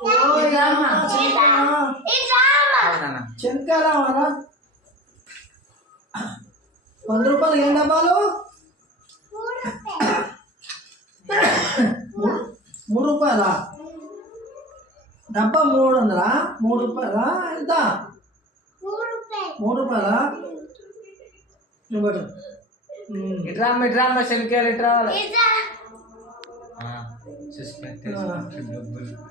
ರೂಪಾಯಿ ರೂಪಾಯಿ ರೂಪಾಯಿ ಡಾ ಮೂಡ ಮೂರು ಮೂರು ಹ್ಮ್ ಹಿಟ್ರಾಮ ಶಂಕೆ ಲಿಟ್ರಿ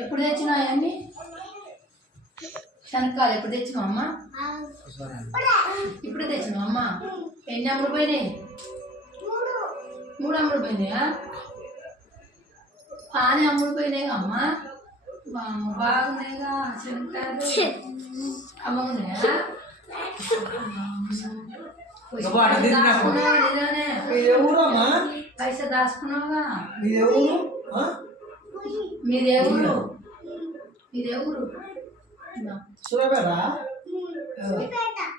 ఎప్పుడు తెచ్చినాయండి శనకాలు ఎప్పుడు తెచ్చినా అమ్మ ఇప్పుడు తెచ్చినా అమ్మ ఎన్ని అమ్ములు పోయినాయి మూడు అమ్ములు పోయినాయా బాగానే అమ్ములు పోయినాయిగా అమ్మ బాగున్నాయిగా శనకాలు అమ్మ ఉన్నాయా పైసా దాచుకున్నావుగా Mide euro. Mide euro. No. Sube verá.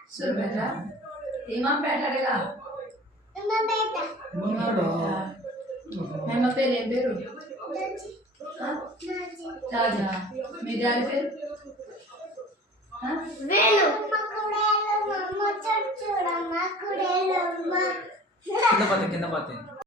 Sube verá. Ima peta rega. Ima peta. Ima peta. Ima peta. Ima peta. Taja. Mide alfe. Velo. Mocha chura, macurelo, ma. ¿Qué